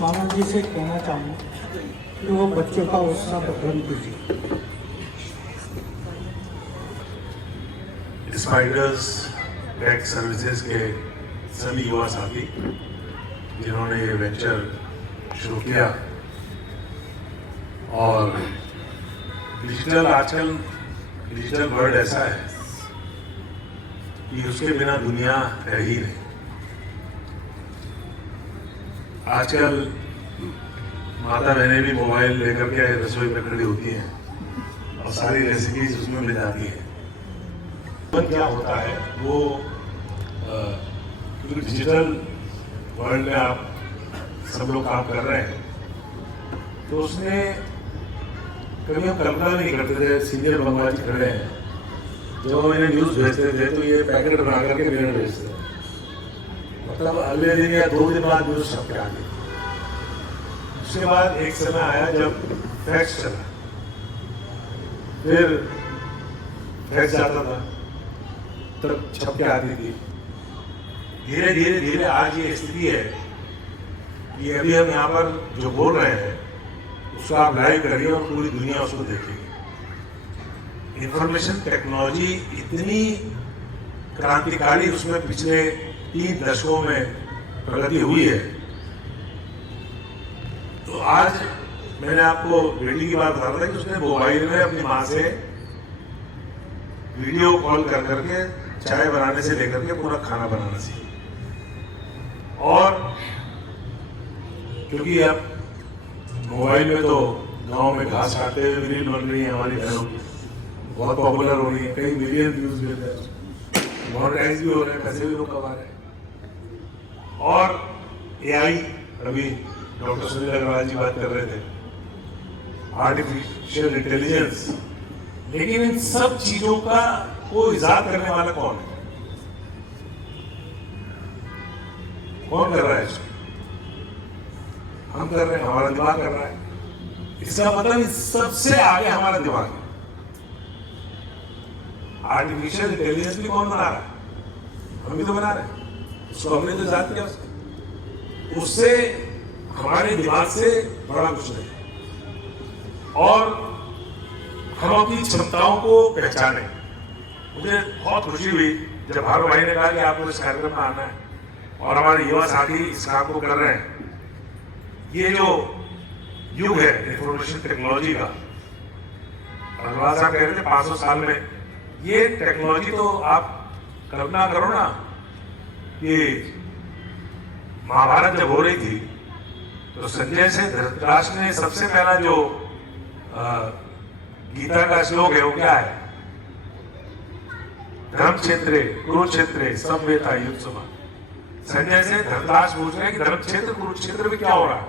मामा जी से कहना चाहूँगा कि वो बच्चों का उत्साह बंद कीजिए। स्पाइडर्स टेक सर्विसेज के सभी युवा साथी जिन्होंने ये वेंचर शुरू किया, और डिजिटल आजकल डिजिटल वर्ल्ड ऐसा है कि उसके बिना दुनिया है ही नहीं। आजकल माता बहनें भी मोबाइल लेकर के रसोई में खड़ी होती हैं और सारी रेसिपीज उसमें मिल जाती हैं। तो क्या होता है वो क्योंकि डिजिटल वर्ल्ड में आप सब लोग काम कर रहे हैं, तो उसने कभी हम कल्पना नहीं करते थे। सीनियर बंगला जी खड़े हैं, जब हम इन्हें न्यूज़ भेजते थे तो ये पैकेट बना करके मिनट भेजते थे, मतलब अगले दिन या 2 दिन बाद न्यूज़ छप के आ गई। उसके बाद एक समय आया जब फैक्स चला, फिर फैक्स जाता था तब छप के आती थी। धीरे धीरे धीरे आज ये स्थिति है कि अभी हम यहाँ पर जो बोल रहे हैं उसको आप लाइव करिए और पूरी दुनिया उसको देखेगी। इंफॉर्मेशन टेक्नोलॉजी इतनी क्रांतिकारी उसमें पिछले 3 दशकों में प्रगति हुई है। तो आज मैंने आपको बेटी की बात बता रहा था कि उसने मोबाइल में अपनी माँ से वीडियो कॉल कर करके चाय बनाने से लेकर के पूरा खाना बनाना सीखा। और क्योंकि अब मोबाइल में तो गांव में घास काटते हुए रील बन रही है हमारी बहनों की, बहुत पॉपुलर हो रही है, कई मिलियन व्यूज मिल रहे हैं, मोनेटाइज भी हो रहे हैं, पैसे भी लोग कमा रहे हैं। और एआई, अभी डॉक्टर सुनील अग्रवाल जी बात कर रहे थे, आर्टिफिशियल इंटेलिजेंस, लेकिन इन सब चीजों का को इजाद करने वाला कौन है? कौन कर रहा है इसको? हम कर रहे हैं, हमारा दिमाग कर रहा है। इसका मतलब सबसे आगे हमारा दिमाग है। आर्टिफिशियल इंटेलिजेंस भी कौन बना रहा है? हम भी तो बना रहे हैं, उसको हमने तो इजाद किया। उससे हमारे दिमाग से बड़ा कुछ नहीं। और हम अपनी क्षमताओं को पहचाने। मुझे बहुत खुशी हुई जब भानु भाई ने कहा कि आपको इस कार्यक्रम में आना है, और हमारे युवा साथी इस काम को कर रहे हैं। ये जो युग है इंफॉर्मेशन टेक्नोलॉजी का, अग्रवाल साहब कह रहे थे 500 साल में ये टेक्नोलॉजी, तो आप कल्पना करो ना कि महाभारत जब हो रही थी तो संजय से धृतराष्ट्र ने सबसे पहला जो गीता का श्लोक है वो क्या है? धर्म क्षेत्रे कुरुक्षेत्रे समवेता युत्सवा। संजय से धृतराष्ट्र पूछ रहे हैं कि धर्म क्षेत्र कुरुक्षेत्र में क्या हो रहा है,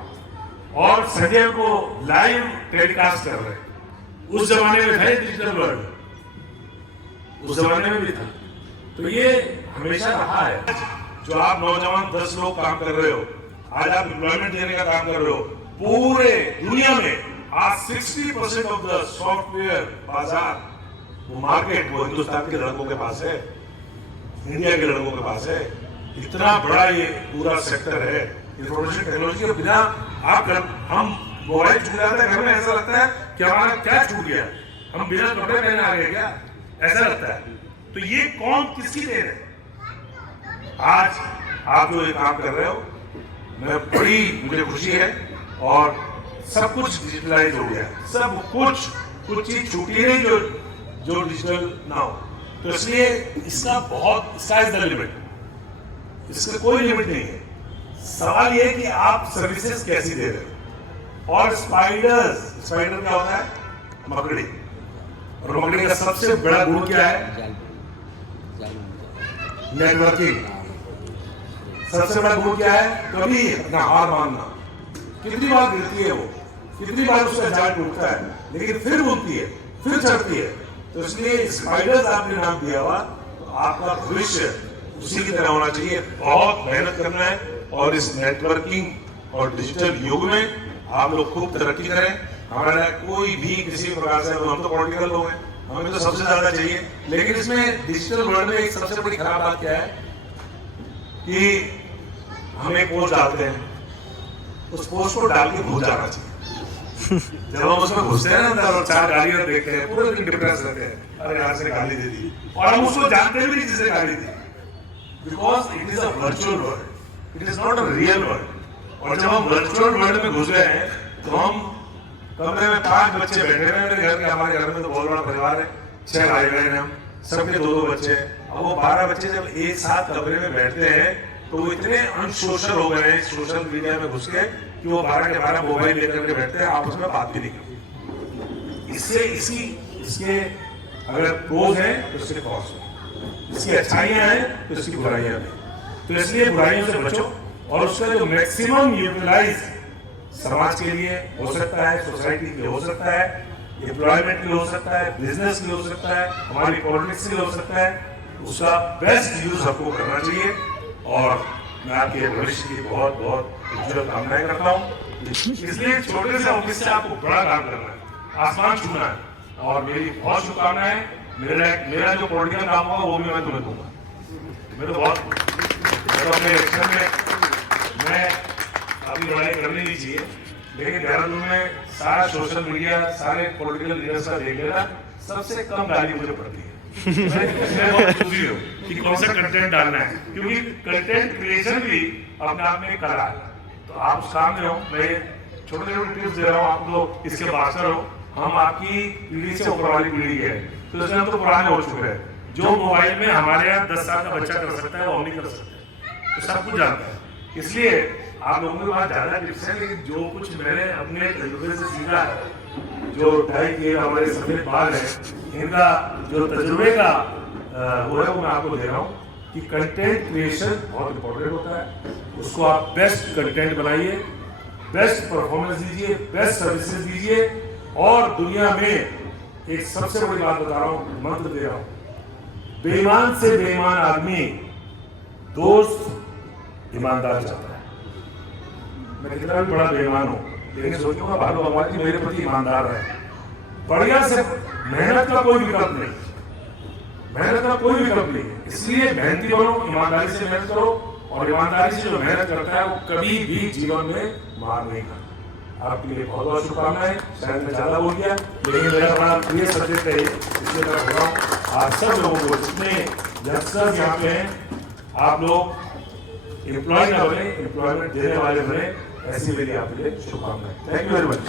और संजय को लाइव टेलीकास्ट कर रहे हैं। उस जमाने में था डिजिटल वर्ल्ड, उस जमाने में भी था। तो ये हमेशा रहा है। जो आप नौजवान 10 लोग काम कर रहे हो, आज आप एम्प्लॉयमेंट देने का काम कर रहे हो, पूरे दुनिया में आज 60% ऑफ द सॉफ्टवेयर बाजार, वो मार्केट, वो हिंदुस्तान के लड़कों के पास है, इंडिया के लड़कों के पास है। इतना बड़ा ये पूरा सेक्टर है इंफॉर्मेशन टेक्नोलॉजी के। बिना आप हम मोबाइल छूट जाता है घर में, ऐसा लगता है कि हमारा क्या छूट गया, हम बिना कपड़े पहने आ गए क्या, ऐसा लगता है। तो ये कौन, किसकी देन है? आज आप जो ये काम कर रहे हो, मुझे खुशी है। और सब कुछ डिजिटलाइज हो गया, सब कुछ चीज छूटी नहीं जो डिजिटल ना हो। तो इसलिए इसका स्काई इज द लिमिट, इसका कोई लिमिट नहीं है। सवाल यह है कि आप सर्विसेज कैसी दे रहे हो। और स्पाइडर क्या होता है? मकड़ी। और मकड़ी का सबसे बड़ा गुण क्या है? नेटवर्किंग। सबसे बड़ा गुण क्या है? कभी अपना हार मानना। कितनी बार गिरती है वो, कितनी बार उसका जाल टूटता है, लेकिन फिर उठती है, फिर चढ़ती है। तो इसलिए स्पाइडर्स आपने नाम दिया हुआ, तो आपका भविष्य उसी की तरह होना चाहिए। बहुत मेहनत करना है, और इस नेटवर्किंग और डिजिटल युग में आप लोग खूब तरक्की करें। हमारा कोई भी किसी प्रकार से, हम तो पॉलिटिकल लोग हैं, हमें तो सबसे ज्यादा चाहिए। लेकिन इसमें डिजिटल वर्ल्ड में एक सबसे बड़ी खराब बात क्या है कि हम एक पोस्ट डालते हैं, उस पोस्ट को डाल के भूल जाना चाहिए। जब हम उसमें घुसते हैं ना अंदर और 4 गालियां देखते हैं, पूरे दिन डिप्रेस रहते हैं, अरे यार से गाली दे दी, और हम उसको जानते भी नहीं जिसे गाली दी, because it is a virtual world, it is not a real world. और जब हम वर्चुअल वर्ल्ड में घुस गए हैं तो हम कमरे में 5 बच्चे बैठे हुए हैं मेरे घर के, हमारे घर में तो बहुत बड़ा परिवार है, 6 भाई बहन हम, सबके 2-2 बच्चे। अब वो 12 बच्चे जब एक साथ कमरे में बैठते हैं तो वो इतने अनसोशल हो गए हैं सोशल मीडिया में घुस के कि वो 12 के 12 मोबाइल लेकर के बैठते हैं, आपस में बात भी नहीं करते। इसके अगर प्रोज हैं तो इसके कॉन्स हैं, इसकी अच्छाइयां हैं तो इसकी बुराइयां भी। तो इसलिए बुराइयों से बचो और उसका जो मैक्सिमम यूटिलाइज समाज के लिए हो सकता है, सोसाइटी के लिए हो सकता है, एम्प्लॉयमेंट के लिए हो सकता है, बिजनेस के लिए हो सकता है, हमारी पॉलिटिक्स के लिए हो सकता है, उसका बेस्ट यूज हमको करना चाहिए। और मैं आपके भविष्य की बहुत बहुत उज्जवल कामनाएं करता हूँ। इसलिए छोटे से ऑफिस से आपको बड़ा काम करना है, आसमान छूना है, और मेरी बहुत शुभकामनाएं। मेरा जो पॉलिटिकल काम होगा वो भी मैं तुम्हें दूंगा। मैं तो अपने इलेक्शन में मैं अपनी लड़ाई करनी नहीं चाहिए, लेकिन देहरादून में सारा सोशल मीडिया, सारे पॉलिटिकल लीडर्स का देख लेना, सबसे कम गाली मुझे पड़ती है। मैं बहुत खुशी हूँ कि कौन सा कंटेंट डालना है, क्योंकि कंटेंट क्रिएशन भी अपने आप में एक कला है। तो आप उस काम में हो, मैं छोटे छोटे टिप्स दे रहा हूँ, आप लोग इसके बासर हो। हम आपकी पीढ़ी से ऊपर वाली पीढ़ी है, तो इसमें हम तो पुराने हो चुके हैं। जो मोबाइल में हमारे यहाँ 10 साल का बच्चा कर सकता है वो हम नहीं कर सकते, तो सब कुछ जानता है। इसलिए आप लोगों के पास ज्यादा टिप्स हैं, लेकिन जो कुछ मैंने अपने तजुर्बे से सीखा है, जो 2.5 के हमारे सफेद बाल हैं, इनका जो तजुर्बे का वो है वो मैं आपको दे रहा हूँ कि कंटेंट क्रिएशन बहुत इंपॉर्टेंट होता है। उसको आप बेस्ट कंटेंट बनाइए, बेस्ट परफॉर्मेंस दीजिए, बेस्ट सर्विसेज दीजिए, और दुनिया में एक सबसे बड़ी बात बता रहा हूँ, मंत्र दे रहा हूँ, बेईमान से बेईमान आदमी दोस्त ईमानदार चाहता है। मैं कितना भी बड़ा बेईमान हूँ, लेकिन सोचूंगा भालू भगवान जी मेरे प्रति ईमानदार है। बढ़िया से मेहनत का कोई विकल्प नहीं, मेहनत का कोई विकल्प नहीं। इसलिए मेहनती बनो, ईमानदारी से मेहनत करो, और ईमानदारी से जो मेहनत करता है वो कभी भी जीवन में मार नहीं खाता। आपके लिए बहुत बहुत शुभकामनाएं। शायद मैं ज्यादा बोल गया, लेकिन मेरा बड़ा प्रिय सब्जेक्ट है, इसलिए मैं बोल रहा हूँ। आप सब लोगों को, जितने यंगस्टर्स यहाँ पे हैं, आप लोग एम्प्लॉय ना बने, एम्प्लॉयमेंट देने वाले बने, ऐसी मेरी आपके लिए शुभकामनाएं। Thank you very much.